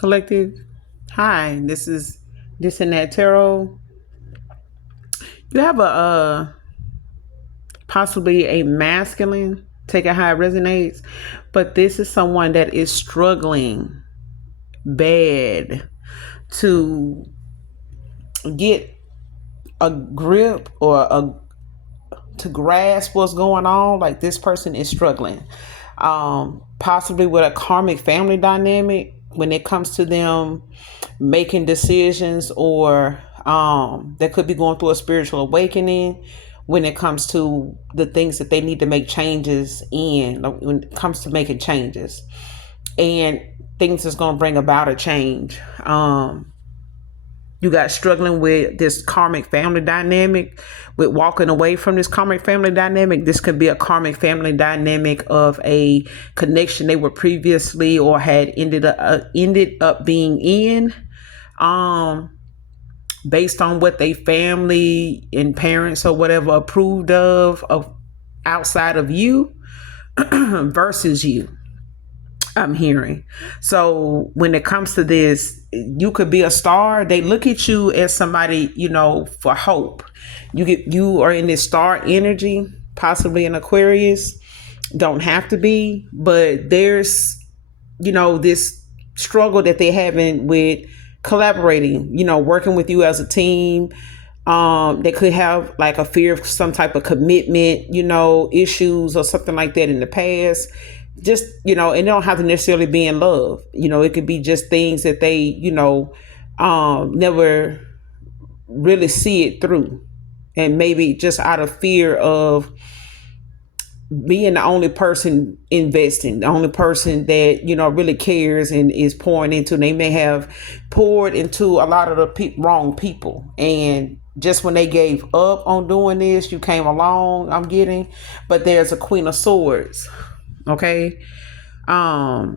Collective. Hi, this is this and that tarot. You have a possibly a masculine. Take it how it resonates, but this is someone that is struggling bad to get a grip or a to grasp what's going on. Like this person is struggling, possibly with a karmic family dynamic when it comes to them making decisions, or they could be going through a spiritual awakening when it comes to the things that they need to make changes in, like when it comes to making changes and things that's going to bring about a change. You got struggling with this karmic family dynamic, with walking away from this karmic family dynamic. This could be a karmic family dynamic of a connection they were previously or had ended up being in, based on what they family and parents or whatever approved of outside of you versus you. I'm hearing. So when it comes to this, you could be a star. They look at you as somebody, for hope. You are in this star energy, possibly an Aquarius. Don't have to be, but there's, this struggle that they're having with collaborating, working with you as a team. They could have like a fear of some type of commitment, issues or something like that in the past. Just, and they don't have to necessarily be in love. It could be just things that they, never really see it through. And maybe just out of fear of being the only person investing, the only person that, really cares and is pouring into. And they may have poured into a lot of the wrong people. And just when they gave up on doing this, you came along, I'm getting. But there's a Queen of Swords. Okay, that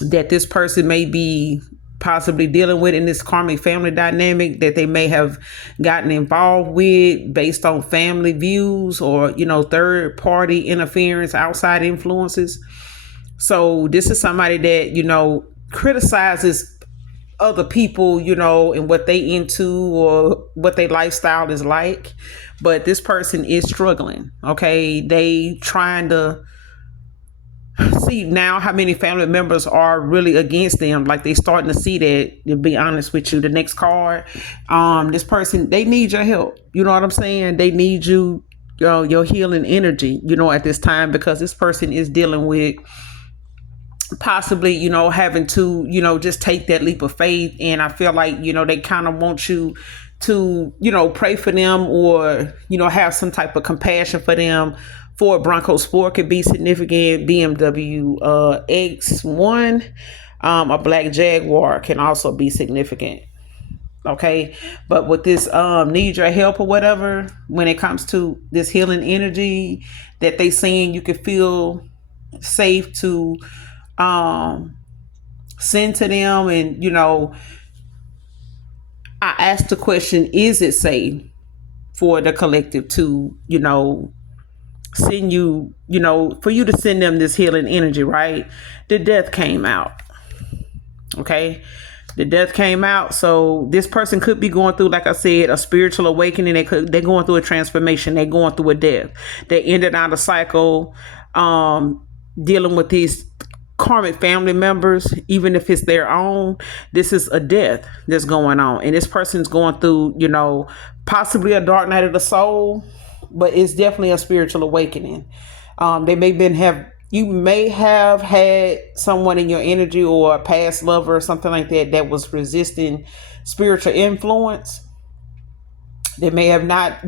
this person may be possibly dealing with in this karmic family dynamic, that they may have gotten involved with based on family views or third party interference, outside influences. So this is somebody that criticizes other people, and what they into or what their lifestyle is like. But this person is struggling. Okay, they trying to see now how many family members are really against them. Like they starting to see that, to be honest with you. The next card, this person, they need your help. You know what I'm saying? They need you, your healing energy, at this time, because this person is dealing with possibly, having to, just take that leap of faith. And I feel like, they kind of want you to, pray for them, or, have some type of compassion for them. Ford Bronco Sport could be significant. BMW X1, a black Jaguar can also be significant. Okay, but with this need your help or whatever, when it comes to this healing energy that they saying you can feel safe to send to them. And I asked the question, is it safe for the collective to send you, for you to send them this healing energy, right? The death came out. Okay. The death came out. So this person could be going through, like I said, a spiritual awakening. They're going through a transformation. They're going through a death. They ended out a cycle, dealing with these karmic family members, even if it's their own. This is a death that's going on. And this person's going through, possibly a dark night of the soul, but it's definitely a spiritual awakening. You may have had someone in your energy, or a past lover or something like that was resisting spiritual influence. They may have not,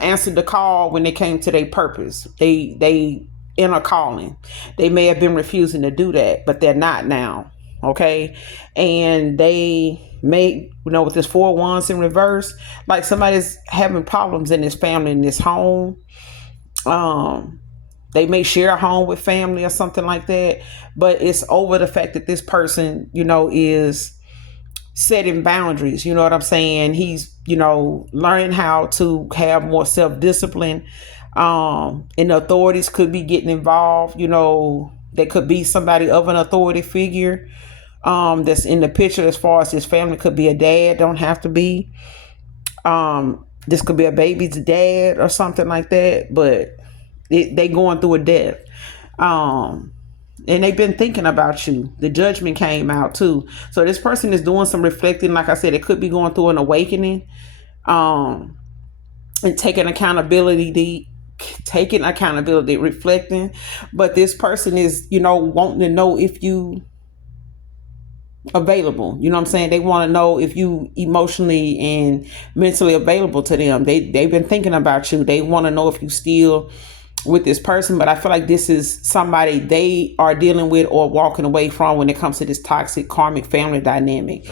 answered the call when they came to their purpose. They inner calling. They may have been refusing to do that, but they're not now. Okay, and they may, with this 4 wands in reverse, like somebody's having problems in this family, in this home. They may share a home with family or something like that, but it's over the fact that this person, is setting boundaries. You know what I'm saying? He's, learning how to have more self-discipline. And the authorities could be getting involved, They could be somebody of an authority figure that's in the picture. As far as his family, could be a dad, don't have to be. This could be a baby's dad or something like that, but they going through a death. Um, and they've been thinking about you. The judgment came out too. So this person is doing some reflecting. Like I said, it could be going through an awakening, um, and taking accountability, reflecting. But this person is, wanting to know if you available. You know what I'm saying? They want to know if you emotionally and mentally available to them. They've been thinking about you. They want to know if you still with this person. But I feel like this is somebody they are dealing with or walking away from when it comes to this toxic karmic family dynamic,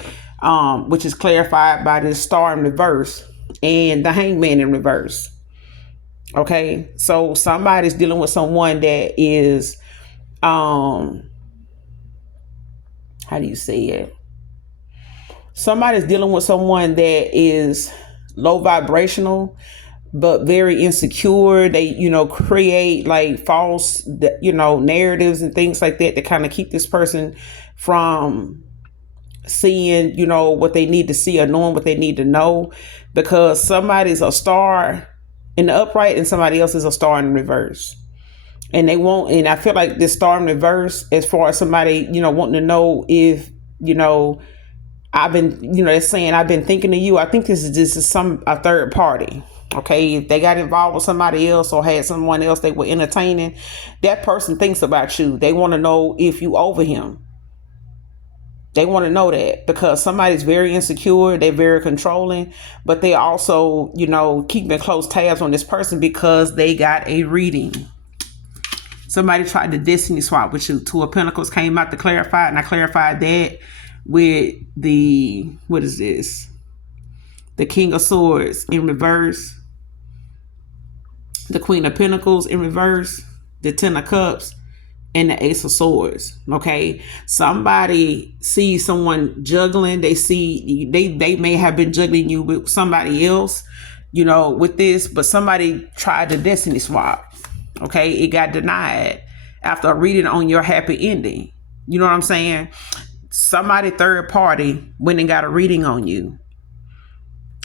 which is clarified by this star in reverse and the hangman in reverse. Okay, so somebody's dealing with someone that is, how do you say it? Somebody's dealing with someone that is low vibrational, but very insecure. They, create like false, narratives and things like that kind of keep this person from seeing, what they need to see or knowing what they need to know, because somebody's a star in the upright and somebody else is a star in reverse. And they won't, and I feel like this star in reverse, as far as somebody, wanting to know if, I've been, they're saying, I've been thinking of you. I think this is a third party. Okay. If they got involved with somebody else or had someone else they were entertaining, that person thinks about you. They want to know if you over him. They want to know that because somebody's very insecure. They're very controlling, but they also, keeping close tabs on this person because they got a reading. Somebody tried to destiny swap with you. Two of Pentacles came out to clarify, and I clarified that with what is this? The King of Swords in reverse, the Queen of Pentacles in reverse, the Ten of Cups, and the Ace of Swords. Okay, somebody sees someone juggling. They may have been juggling you with somebody else, with this, but somebody tried to destiny swap. Okay, it got denied after reading on your happy ending. You know what I'm saying? Somebody third party went and got a reading on you,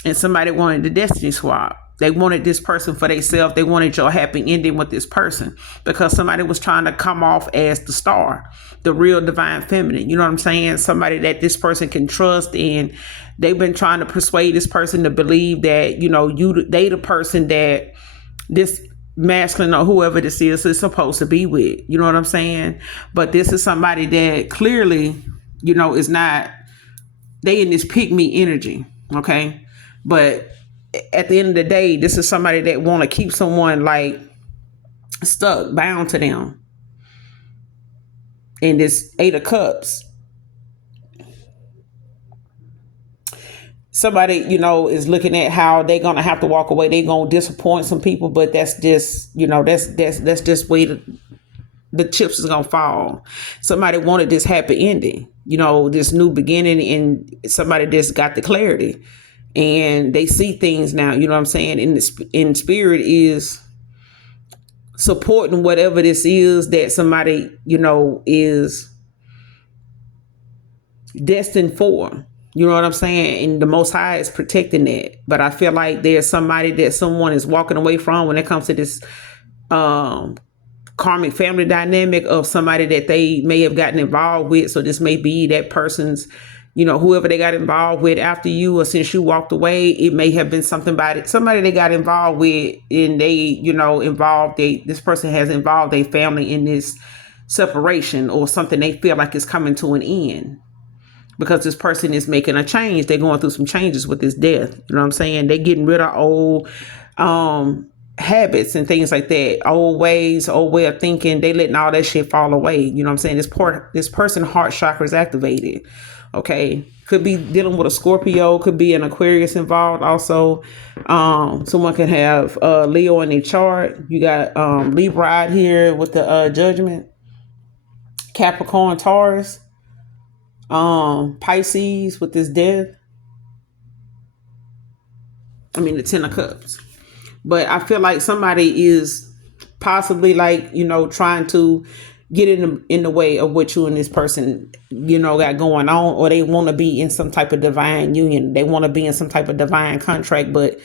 and somebody wanted the destiny swap. They wanted this person for themselves. They wanted your happy ending with this person because somebody was trying to come off as the star, the real divine feminine. You know what I'm saying? Somebody that this person can trust, and they've been trying to persuade this person to believe that, they the person that this masculine or whoever this is supposed to be with. You know what I'm saying? But this is somebody that clearly, is not, they in this pick me energy. Okay. But at the end of the day, this is somebody that want to keep someone like stuck, bound to them. And this Eight of Cups, somebody, is looking at how they're going to have to walk away. They're going to disappoint some people, but that's just, that's just way the chips is going to fall. Somebody wanted this happy ending, this new beginning, and somebody just got the clarity and they see things now, you know what I'm saying? In spirit is supporting whatever this is that somebody, is destined for. You know what I'm saying? And the Most High is protecting that. But I feel like there's somebody that someone is walking away from when it comes to this karmic family dynamic of somebody that they may have gotten involved with. So this may be that person's, whoever they got involved with after you or since you walked away. It may have been somebody they got involved with, and they, this person has involved their family in this separation or something. They feel like it's coming to an end. Because this person is making a change. They're going through some changes with this death. You know what I'm saying? They're getting rid of old habits and things like that. Old ways, old way of thinking. They letting all that shit fall away. You know what I'm saying? This person heart chakra is activated. Okay. Could be dealing with a Scorpio. Could be an Aquarius involved also. Someone can have Leo in their chart. You got Libra out here with the Judgment. Capricorn, Taurus. Pisces with this death. The Ten of Cups. But I feel like somebody is possibly like, trying to get in the way of what you and this person, got going on, or they want to be in some type of divine union. They want to be in some type of divine contract, but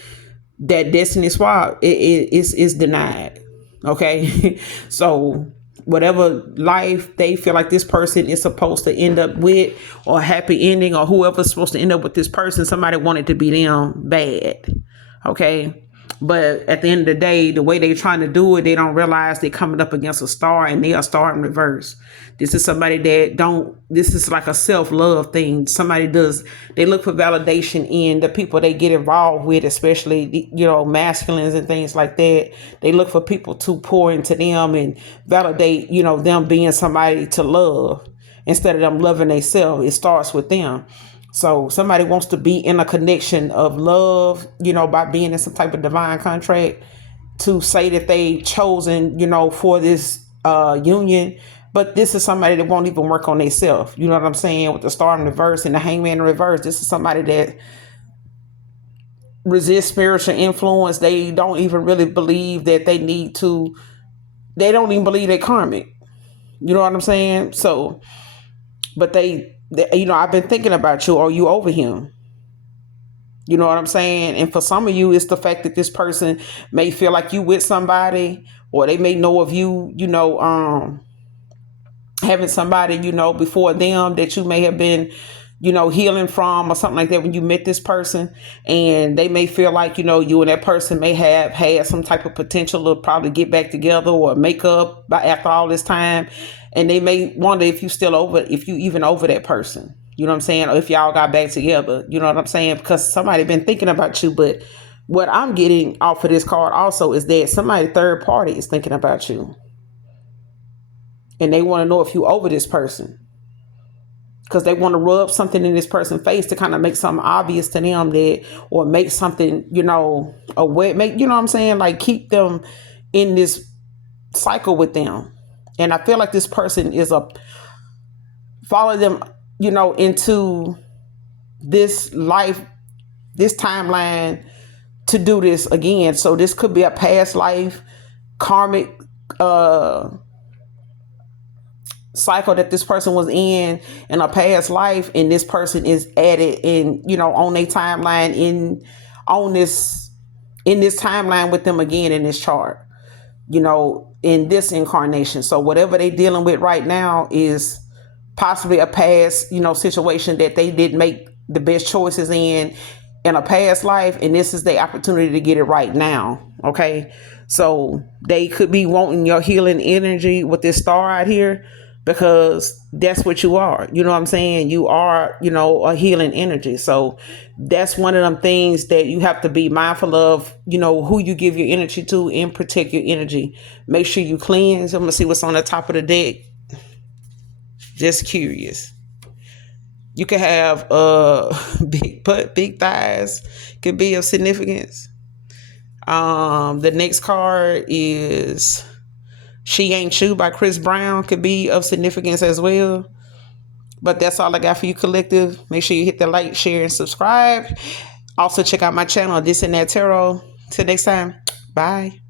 that destiny swap is denied. Okay. So whatever life they feel like this person is supposed to end up with, or happy ending, or whoever's supposed to end up with this person, somebody wanted to be them bad. Okay. But at the end of the day, the way they're trying to do it, they don't realize they're coming up against a star, and they are star in reverse. This is somebody that this is like a self-love thing. They look for validation in the people they get involved with, especially, masculines and things like that. They look for people to pour into them and validate, them being somebody to love instead of them loving themselves. It starts with them. So somebody wants to be in a connection of love, by being in some type of divine contract, to say that they chosen, for this union. But this is somebody that won't even work on themselves. You know what I'm saying? With the star in reverse and the hangman in reverse, this is somebody that resists spiritual influence. They don't even really believe that they don't even believe they're karmic. You know what I'm saying? So, but I've been thinking about you, or you over him. You know what I'm saying? And for some of you, it's the fact that this person may feel like you with somebody, or they may know of you, having somebody, before them that you may have been, healing from, or something like that when you met this person. And they may feel like, you and that person may have had some type of potential to probably get back together or make up after all this time. And they may wonder if you even over that person. You know what I'm saying? Or if y'all got back together. You know what I'm saying? Because somebody been thinking about you. But what I'm getting off of this card also is that somebody third party is thinking about you. And they want to know if you over this person. Because they want to rub something in this person's face to kind of make something obvious to them, or make something, aware, you know what I'm saying? Like keep them in this cycle with them. And I feel like this person is follow them, into this life, this timeline to do this again. So this could be a past life karmic cycle that this person was in a past life, and this person is added in, on their timeline in this timeline with them again in this chart, in this incarnation. So whatever they dealing with right now is possibly a past, situation that they didn't make the best choices in a past life, and this is the opportunity to get it right now. Okay, so they could be wanting your healing energy with this star out here, because that's what you are. You know what I'm saying? You are, a healing energy. So that's one of them things that you have to be mindful of, who you give your energy to, and protect your energy. Make sure you cleanse. I'm going to see what's on the top of the deck. Just curious. You could have big butt, big thighs, could be of significance. The next card is She Ain't You by Chris Brown, could be of significance as well. But that's all I got for you, collective. Make sure you hit the like, share, and subscribe. Also check out my channel, This and That Tarot. Till next time, bye.